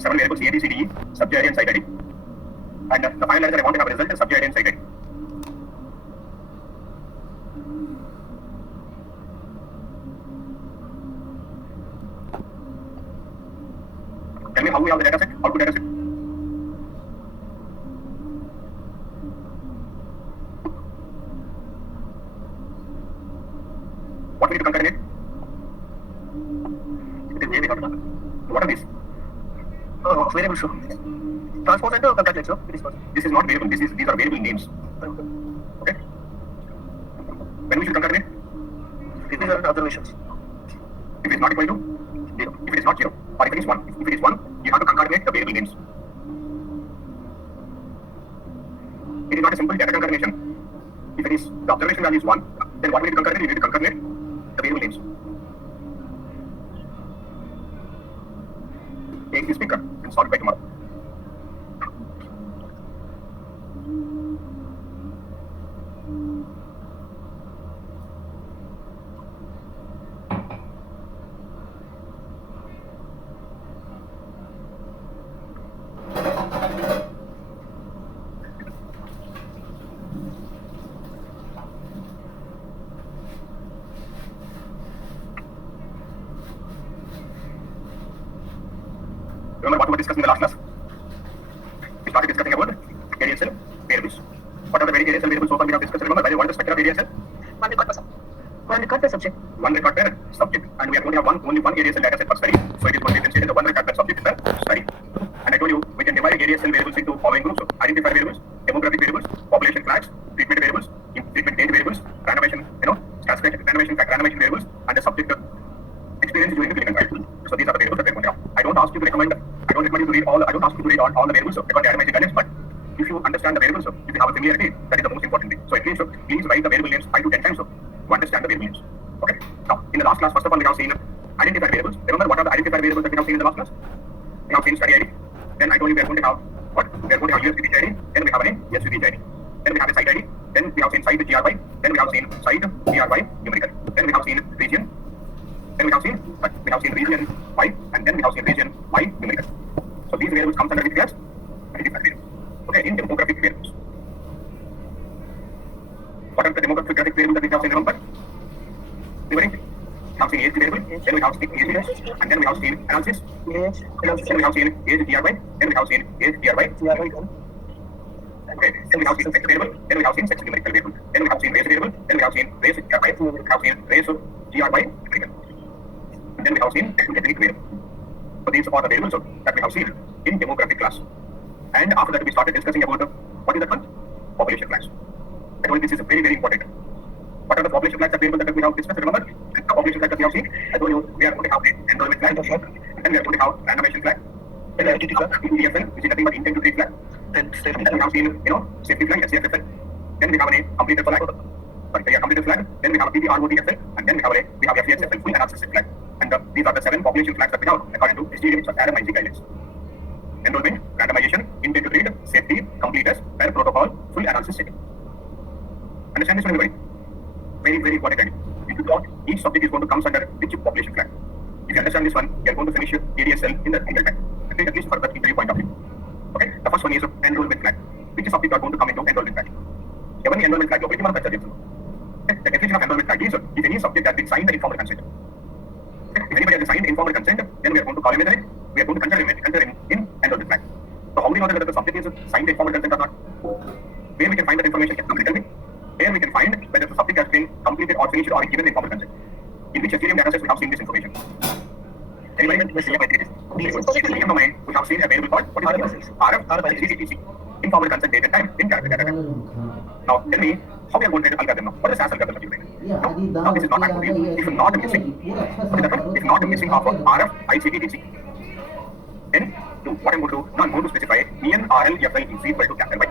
7 variables A, B, C, D, E, subject ID and site ID. And the final letter I want to have a result is subject ID and site ID. Tell me how we have the data set, output data set. What we need to concatenate? It is A we have to concatenate. What are these? Variable show. Transpose and concatenate, so it is possible. This is not variable, these are variable names. Okay? When we should concatenate? These are observations. If it is not equal to 0, if it is not 0, or if it is 1, if it is 1, you have to concatenate the variable names. It is not a simple data concatenation. If it is the observation value is 1, then what we need to concatenate? We need to concatenate the variable names. Take this speaker and solve it by tomorrow. Remember what we were discussing in the last class? We started discussing about ADSL variables. What are the ADSL variables so far we have discussed? Remember, what is the spectrum of ADSL? One record per subject. One record per subject. One record per subject. And we are going to have only one ADSL data set per study. So it is going to be considered the one record per subject per study. And I told you, we can divide ADSL variables into following groups. So identifier variables, demographic variables, population flags, treatment variables, treatment date variables, randomization, randomization variables, and the subject experience during the clinical trial. So these are the variables that we are going to have. I don't ask you to recommend all the variables because they are randomizing guidance, but if you understand the variables, if you have a familiarity, that is the most important thing. So at least please write the variable names 5 to 10 times to understand the variable names. Okay. Now, in the last class, first of all, we have seen identifier variables. Remember what are the identifier variables that we have seen in the last class? We have seen study ID. Then I told you we are going to have what? We are going to have USPT ID. Then we have an USPT ID. Then we have a site ID. Then we have seen site GRY. Then we have seen site GRY numerical. Then we have seen region. Then we have seen region Y, and then we have seen region Y numerical. So these variables comes under which class? Identifier variables. Okay, in demographic variables. What are the demographic variables that we have seen? Remember? We have seen age variable, then we have seen age dash, and then we have seen analysis, then we have seen age DRY, then we have seen age DRY. Okay, then we have seen sex variable, then we have seen sex numerical variable, then we have seen race variable, then we have seen race GRY, then we have seen race GRY numerical. And then we have seen ethnic variable. So these are the variables that we have seen in demographic class. And after that we started discussing about what is that one? Population class. I told you this is very, very important. What are the population flags that variables that we have discussed? Remember the population flag that we have seen? I told you we are going to have the enrollment flag, and then we are going to have randomization flag, then the entity flag, ETFL, which is nothing but intent to treat flag, and then we have seen safety flag, SCFF flag, then we have a completed flag, completed flag, then we have a PPROTFL, and then we have FCSFL, full analysis flag. And these are the 7 population flags that we have according to STDM Adam IC guidelines. Enrollment, randomization, intent to treat, safety, completeness, per protocol, full analysis setting. Understand this one, everybody? Very, very important. If you thought each subject is going to come under which population flag. If you understand this one, you are going to finish your ADSL in the single time. At least for the interview point of view. Okay? The first one is enrollment flag. Which subject are going to come into enrollment flag? Even enrollment flag, the definition of enrollment flag is if any subject has been signed the informal consent. If anybody has signed informal consent, then we are going to call him we are going to consider him in enrollment flag. So how do we know whether the subject is signed the informal consent or not? Where we can find that information? Can somebody tell me? Where we can find whether the subject has been completed or finished or given the informal consent. In which STDM data sets we have seen this information? Anybody? We have seen a variable called RFICTC. Informal consent date and time in character data. Now tell me how we are going to write algorithm now. What is SAS algorithm that you write? Now this is not active. If not missing, what is that one? If not missing of RFICTC, then what I'm going to do, now I'm going to specify ENRLFL is equal to capital Y.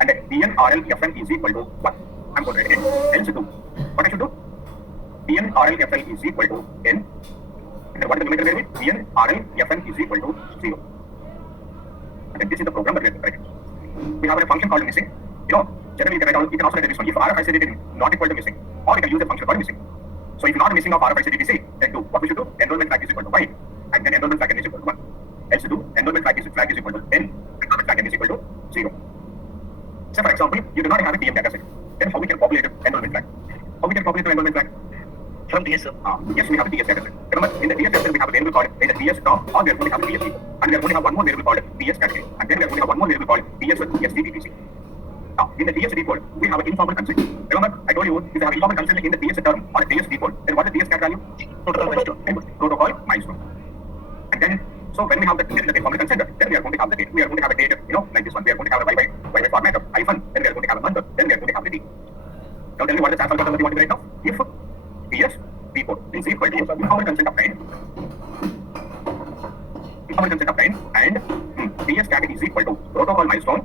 And ENRLFN is equal to 1. I'm going to write it. Else do. What I should do? ENRLFL is equal to N. And what is the numerical variable? ENRLFN is equal to 0. And this is the program that we have to write. We have a function called missing. Generally you can also write this one. If RFICTC is not equal to missing, or you can use a function called missing. So if not missing of RFICTC, then do what we should do? Enrollment flag is equal to Y, and then enrollment flag is equal to 1. else 2, enrollment flag is equal to n, enrollment flag n is equal to 0. So for example, you do not have a TM data set. Then how we can populate enrollment flag? How we can populate the enrollment flag? From TS, sir. Yes, we have a TS data set. Remember, in the TS data set, we have a variable called either TS top or we are going to have a TS depot. And we are going to have one more variable called TS category. And then we are going to have one more variable called TS STTTC. Now, in the TS depot, we have an informal consent. Remember, I told you, if you have informal consent in the TS term or TS depot, then what is the TS cat value? Protocol milestone. Protocol milestone. And then, so when we have the informal consent, then we are going to have the date. We are going to have a date, like this one. We are going to have a by format of hyphen. Then we are going to have a month. Then we are going to have the date. Now tell me what is the alpha that you want to write now? If TS depot is equal to informal consent of 9, informal consent of 9, and TS category is equal to protocol milestone,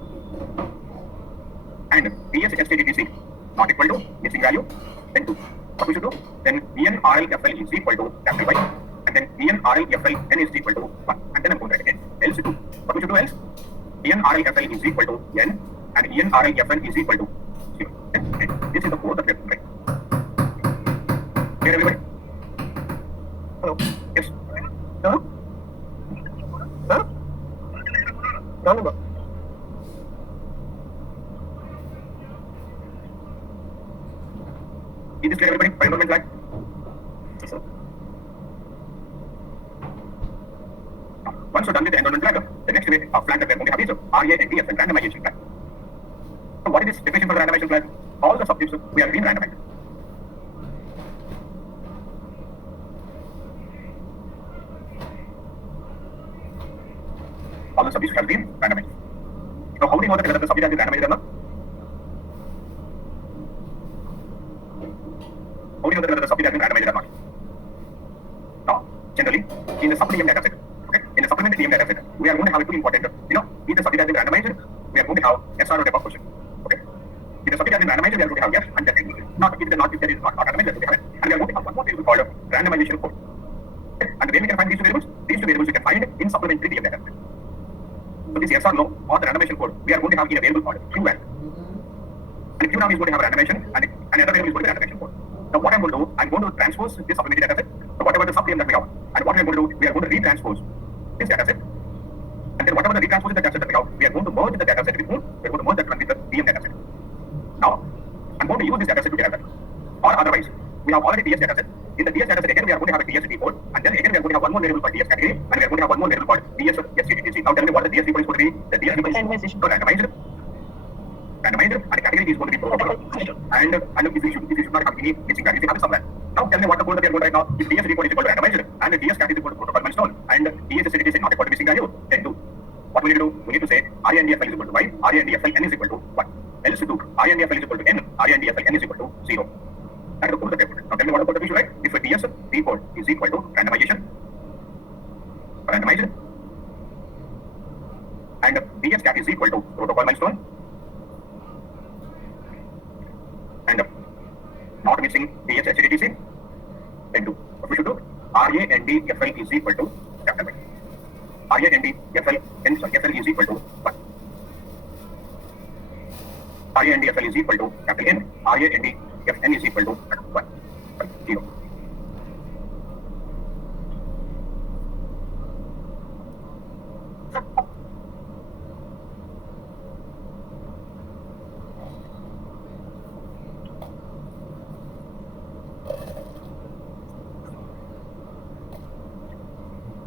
and TS STTTC not equal to missing value, then 2. What we should do? Then ENRLFL is equal to capital Y, and then ENRLFL n is equal to 1. And then I'm going to write again. Else 2. What we should do else? ENRLFL is equal to n, and ENRLFL is equal to 0. This is the code that we have to write. Clear everybody? Hello. Yes. Huh? Huh? Wrong number. Is this clear everybody? For enrollment flag? Yes, sir. Once you're done with the enrollment flag, the next way of flag that we are going to have is RANDFL, randomization flag. So what is this definition for the randomization flag? All the subjects we are being randomized. All the subjects have been randomized. So how do you know that whether the subject has been randomized or not? How do you know that whether the subject has been randomized or not? Now, generally, in the supplement data set, okay, in the supplement TM data set, we are going to have two important, if the subject has been randomized, we are going to have SRO type of question. Okay? If the subject has been randomized, we are going to have yes and yes. Not if there is not randomized, we are going to have it. And we are going to have one more variable called randomization code. Okay? And where we can find these two variables we can find in supplementary TM data set. So this yes or no or the randomization code, we are going to have in a variable called QVAL. And QNAM is going to have a randomization and another variable is going to be a randomization code. Now what I'm going to do, I'm going to transpose this supplementary data set to whatever the sub-TM that we have. And what we are going to do, we are going to retranspose this data set. And then whatever the retranspose data set that we have, we are going to merge the data set with whom? We are going to merge that one with the TM data set. Now, I'm going to use this data set together. Or otherwise, we have already TS data set. In the TS data set, again, we are going to have a TS depot. And then again, we are going to have one more variable called TS category. And we are going to have one more variable called TS STTTC. Now tell me what the TS depot is going to be. The TS depot is randomized. Randomized, and the category is going to be protocol. And if you should not have any missing values, you have it somewhere. Now tell me what the code that we are going to write now. If TS depot is equal to randomized and the TS category is equal to protocol milestone and TS STTTC is not equal to missing value, then do. What we need to do? We need to say RANDFL is equal to Y, RANDFL n is equal to 1. Else do. RANDFL is equal to n, RANDFL n is equal to 0. That is the code that we have put. Now tell me what the code that we should write. If a TS depot is equal to randomization, randomized, and TS cat is equal to protocol milestone, and not missing TS STTC, then do. What we should do? RANDFL is equal to capital Y. RANDFL FL is equal to 1. RANDFL is equal to capital N. RANDFN is equal to 1. 0.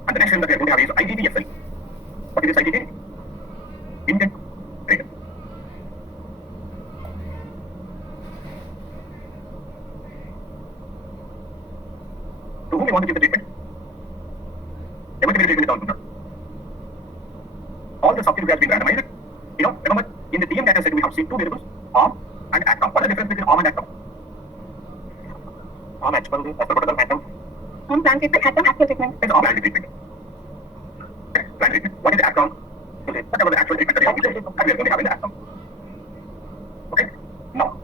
And the next one that we are going to have is ITTFL. What is this ITT? Intent trigger. To whom we want to give the treatment? Everybody will treatment is all the subjects has been randomized. Remember, in the TM data set, we have seen two variables, ARM and ACTOM. What is the difference between ARM and ACTOM? ARM actual, as per protocol, ACTOM. On plan treatment, ACTOM actual treatment. It's ARM plan treatment. Plan treatment. What is the ACTOM? Whatever the actual treatment that we have, we are going to have in the ACTOM. Okay? Now,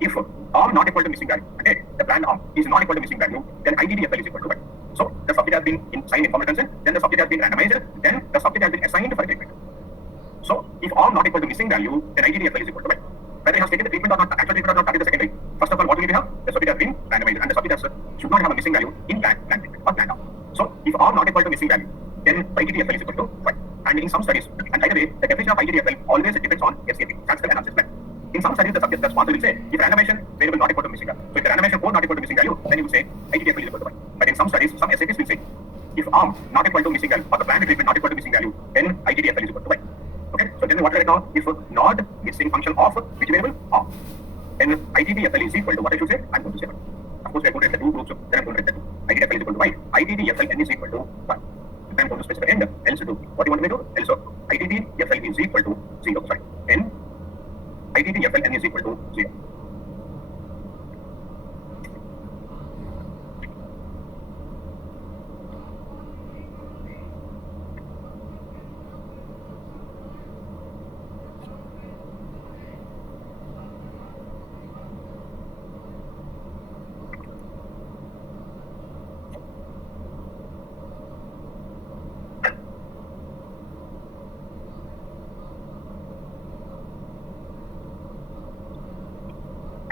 if ARM not equal to missing value, okay, the planned ARM is not equal to missing value, then ITTFL is equal to 1. So, the subject has been signed informal consent, then the subject has been randomized, then the subject has been assigned for treatment. So, if ARM not equal to missing value, then ITTFL is equal to 1. Whether he has taken the treatment or not, actual treatment or not, that is the secondary. First of all, what we need to have? The subject has been randomized, and the subject should not have a missing value in plan treatment or planned ARM. So, if ARM not equal to missing value, then ITTFL classical analysis flag. In some studies, the subject, the sponsor will say, if randomization variable not equal to missing value. So if the randomization code not equal to missing value, then you will say ITTFL is equal to 1. But in some studies, some SAPs will say, if arm not equal to missing value or the planned treatment not equal to missing value, then ITTFL is equal to 1. Okay, so tell me what right now, if not missing function of which variable? Arm. Then ITTFL is equal to what I should say? I'm going to say 1. Of course, we are going to write the two groups, then I'm going to write the 2. ITTFL is equal to y. ITTFL is equal to 1. Then I'm going to specify n, else do. What do you want me to do? Else ITTFL is equal to 0. Sorry. N. ITTFL n is equal to 0.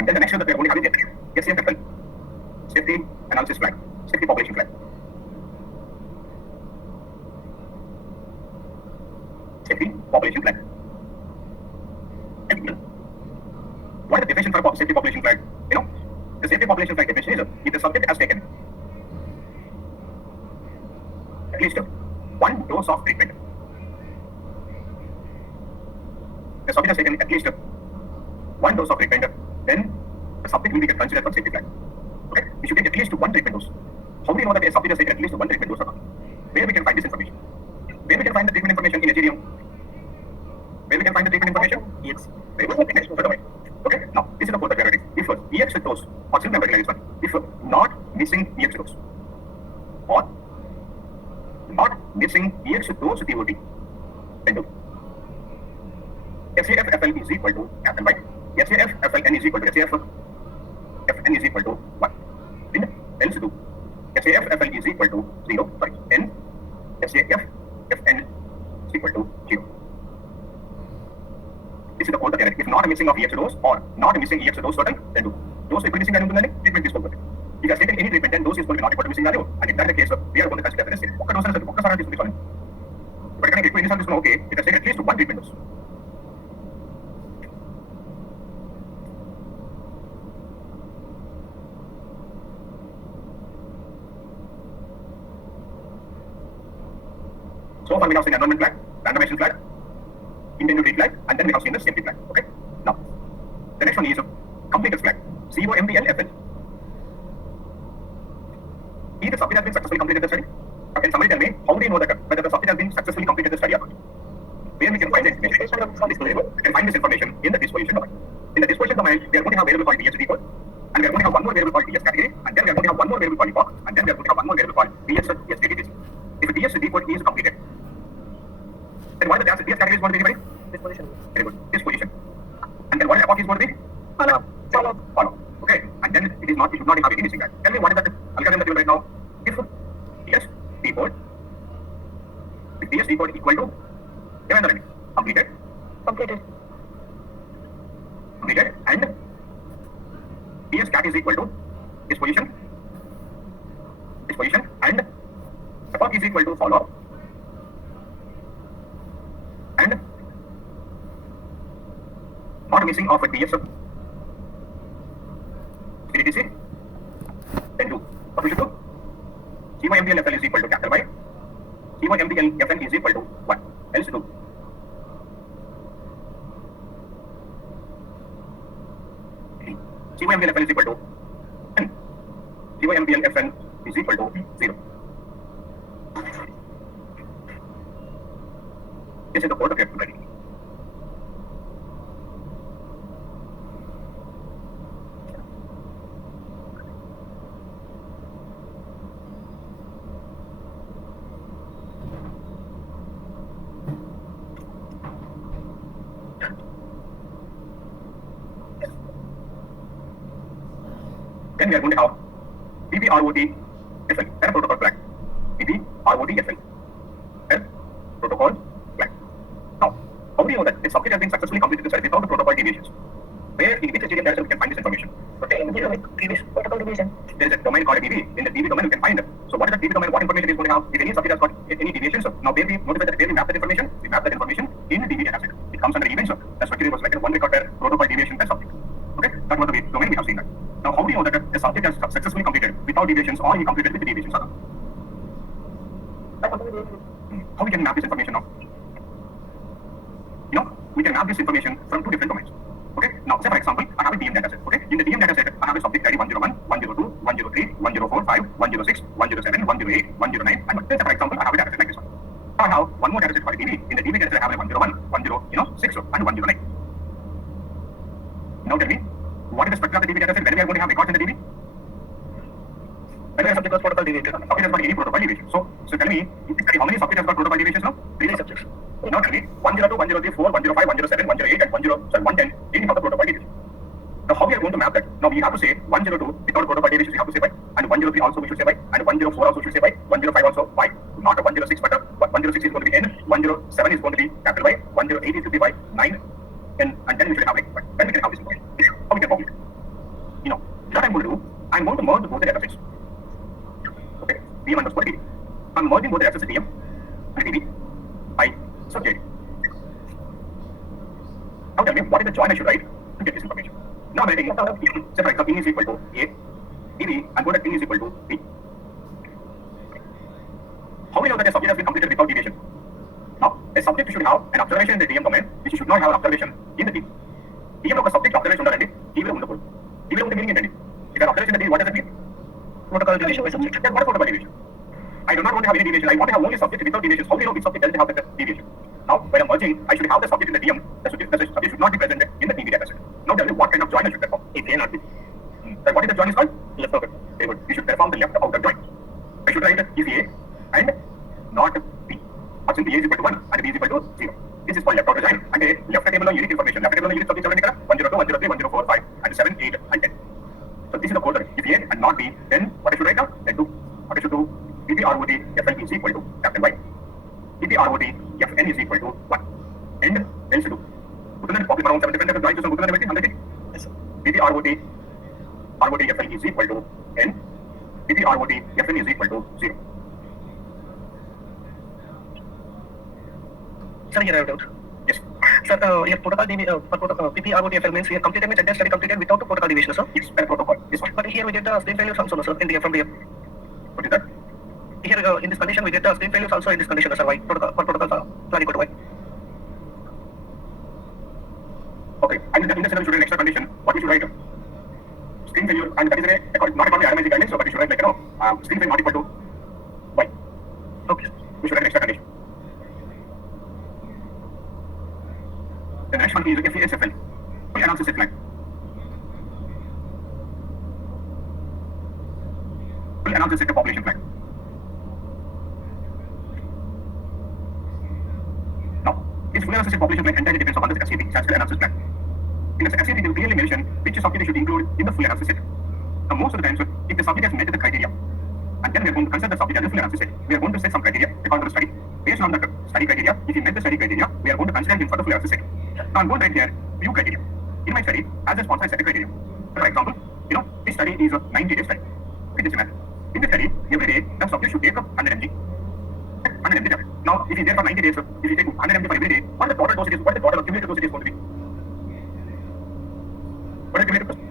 Then the next one that we are going to have is SAFFL, Safety Analysis Flag, Safety Population Flag. Safety Population Flag. What is the definition for a safety population flag? You know, the safety population flag definition is if the subject has taken at least one dose of treatment. The subject has taken at least one dose of treatment, then the subject will be considered for safety flag. Okay, we should take at least one treatment dose. How do you know that a subject has taken at least one treatment dose or not? Where we can find this information? Where we can find the treatment information in HDM? Where we can find the treatment information? EX. Very good. Next, further away. Okay, now this is the code that we are writing. If EX dose, or simply I'm writing like this one. If not missing EX dose, or not missing EX dose DOT, then do. SAFFL is equal to capital Y. SAFFLN is equal to SAFFN is equal to 1. Then else do. SAFFL is equal to 0. Sorry. N SAFFN is equal to 0. This is the code that if not a missing of EX dose or not a missing EX dose total, then do. Dose equal to missing value treatment is equal to. If you have taken any treatment, then dose is going to be not equal to missing value. And if that is the case, we are going to consider that as safe. What dose is this? But can I get to this one? Okay, it has taken at least one treatment dose. So far we have seen enrollment flag, randomization flag, intended treat flag, and then we have seen the safety flag. Okay. Now, the next one is completed flag, COMPLFL. If the subject has been successfully completed the study, can somebody tell me how do you know that whether the subject has been successfully completed the study or not? Where we can find the information from this variable, we can find this information in the disposition domain. In the disposition domain, we are going to have variable called DHD code, and we are going to have one more variable called DS category, and then we are going to have one more variable called epoch, and then we are going to have one more variable called DSDT. If the DSD code is completed, then what is the DS category is going to be anybody? Disposition. Very good. Disposition. And then what is epoch is going to be? Follow. Okay. And then it should not have any missing value. Tell me what is that algorithm that you will write now? If DSD code equal to completed, and DS cat is equal to disposition, and epoch is equal to follow, and not missing of a DS CDTC, then do. What we should do? CYMPLFL is equal to capital Y, CYMPLFN is equal to 1. Else do. CYMPLFL is equal to N. CYMPLFN is equal to 0. This is the code of your writing. Then we are going to have PPROT-FL, and protocol flag. PPROT-FL, and protocol flag. Now, how do you know that the subject has been successfully completed the study without the protocol deviations? Where in which HDM direction we can find this information? Okay, in the previous protocol deviation. There is a domain called a DB. In the DB domain, we can find it. So, what is the DB domain? What information is going to have? If any subject has got any deviations, now where we notify that where we map that information, we map that information in the DB data set. It comes under events. That's what it was like one record. got their protocol deviation per subject. Okay, that was the domain we have seen that. Now, how do you know that the subject has successfully completed without deviations or he completed with deviations? How we can map this information now? We can map this information from two different domains. Okay, now say for example, I have a DM dataset. Okay, in the DM dataset, I have a subject ID 101, 102, 103, 104, 5, 106, 107, 108, 109, and say for example, I have a dataset like this one. I have one more dataset for the DB. In the DB dataset, I have a 101, 6, and 109. Now tell me, what is the structure of the DB dataset? Whether we are going to have records in the DB? Whether a subject was protocol deviated, subject has got any protocol deviation. So tell me, how many subjects has got protocol deviations now? 3 subjects. Now tell me, 102, 103, 4, 105, 107, 108, and 110 didn't have the protocol deviation. Now how we are going to map that? Now we have to say 102 without protocol deviations we have to say by, and 103 also we should say by, and 104 also we should say by, 105 also by, not a 106 but a 106 is going to be N, 107 is going to be capital Y, 108 is to be by 9, and then we should have like, when we can have this information. How we can populate? What I'm going to do, I'm going to merge both the datasets. Okay, DM underscore DB. I'm merging both the datasets DM and DB by subject. Now tell me, what is the join I should write to get this information? Now I'm writing, say for example, N is equal to A, DB, I'm going to N is equal to B. How do we know that a subject has been completed without deviation? Now, a subject should have an observation in the DM domain, which should not have an observation in the DB. DM of a subject observation ఉండాలండి, DB లో ఉండకూడదు. DB లో ఉంటే meaning ఏంటండి? If an observation in the DB, what does it mean? Protocol deviation by subject. Then what is protocol deviation? I do not want to have any deviation. I want to have only subject without deviations. How do you know which subject doesn't have the deviation? Now, when I'm merging, I should have the subject in the DM. The subject should not be present in the DB dataset. Now tell me what kind of join I should perform. If A not B. Then what is the join is called? Left outer. Very good. We should perform the left outer join. I should write if A and not B. Or simply A is equal to 1 and B is equal to 0. This is called left outer join. And a left table of unique information. Left table of unique subject 102, 103, 104, 5, and 7, 8, and 10. So this is the code. If A and not B, then what I should write now? Then do. What I should do? PPROT FN is equal to capital Y. PPROT FN is equal to 1. And then should do. Copy around 7 different joins. So yes, sir. PPROT FN is equal to N. PPROT FN is equal to 0. Sir, here I have a doubt. Yes. Sir, your protocol PPROT FN means we have completed means entire study completed without the protocol deviation, sir? Yes, per protocol. This one. But here we get the screen failures also, sir, in the from the. What is that? Here in this condition we get the screen failures also in this condition, sir. Why? Protocols are plan equal to Y. Okay, and in the should an extra condition. What we should write? Screen failure, and that is not according to RMIC guidelines, so but we should write like screen failure not equal to Y. Okay. We should write an extra condition. The next one is FASFL, full analysis set line. Full analysis set population plan. Now, this full analysis set population plan entirely depends upon the SCP, statistical analysis plan. In the SCP, it will clearly mention which subject should include in the full analysis set. Now, most of the times, if the subject has met the criteria, and then we are going to consider the subject as a full analysis set, we are going to set some criteria according to the study. Based on the study criteria, if he met the study criteria, we are going to consider him for the full analysis set. Now, I'm going to write here few criteria. In my study, as a sponsor, I set a criteria. For example, this study is a 90-day study. It is a math. In the study, every day, the subject should take up 100 mg. 100 mg tablet. Now, if he's there for 90 days, if you take 100 mg for every day, what is the total dosage? What is the total accumulated dosage is going to be? What is the accumulated dosage?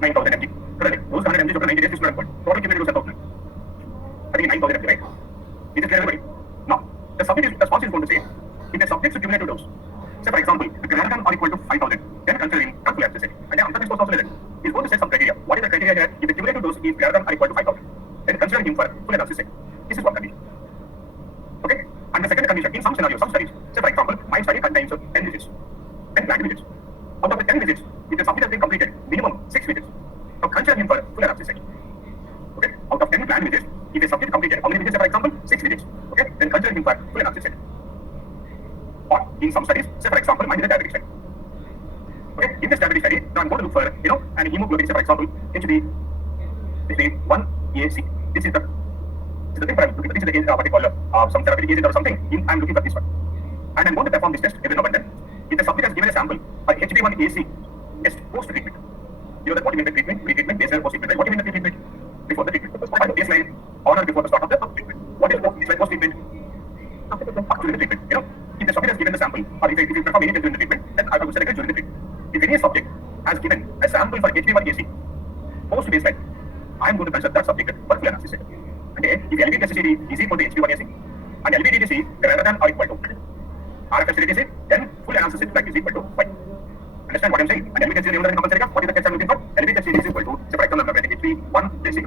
9,000 mg. Correct. Those 100 mg over 90 days is not important. Total accumulated dosage is 1,000. I think 9,000 mg, right? It is clear, everybody. Now, the sponsor is going to say, if the subject's accumulated dose, say for example, the greater than or equal to 5,000, then consider him full analysis set. And then after this course also like that, he's going to set some criteria. What is the criteria here? If the cumulative dose is greater than or equal to 5,000, then consider him for full analysis set. This is one condition. Okay? And the second condition, in some scenarios, some studies, say for example, my study contains 10 visits, 10 planned visits. Out of the 10 visits, if the subject has been completed minimum 6 visits, so consider him for full analysis set. Okay? Out of 10 planned visits, if a subject completed how many visits, for example, 6 visits, okay? Then consider him for full analysis set. Or in some studies, say for example, mine is a diabetic study. Okay, in this diabetic study, now I'm going to look for, an hemoglobin, say for example, HB, let's say 1AC. This is the thing for I'm looking for. This is the what they call some therapeutic agent or something. I'm looking for this one. And I'm going to perform this test every now and then. If the subject has given a sample, HB1AC test post-treatment. You know that what you mean by treatment, pre-treatment, baseline, post-treatment, right? What do you mean by pre-treatment? Before the treatment. What is the baseline on or before the start of the treatment? What is baseline post-treatment? After the treatment. If the subject has given the sample, or if you perform any test during the treatment, then I will select it during the treatment. subject. If any subject has given a sample for HB1AC post baseline, I am going to consider that subject for full analysis. Okay, if LBDCD is equal to HB1AC and LBDC greater than or equal to RFSDC, then full analysis set is equal to 5. Understand what I'm saying? And LBDC is compensatory. What is the test I'm looking for? LBDC is equal to, say for example, HB1 basic.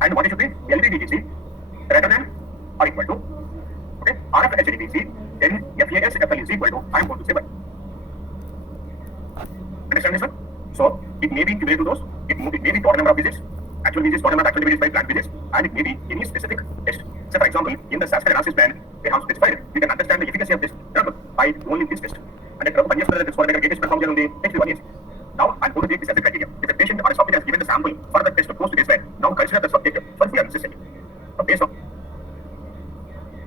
And what it should be? LBDC greater than or equal to, okay, RFSDC, then FASFL is equal to, I am going to say 1. Understand this one? So it may be cumulative dose, it may be total number of visits, actual visits, total number of actual visits by planned visits, and it may be any specific test. So for example, in the SAS analysis plan, they have specified we can understand the efficacy of this drug by only this test. And the drug conjures whether this formula gets performed on the HB1 years. Now I'm going to take this as a criteria. If the patient or a subject has given the sample for the test post baseline, now consider the subject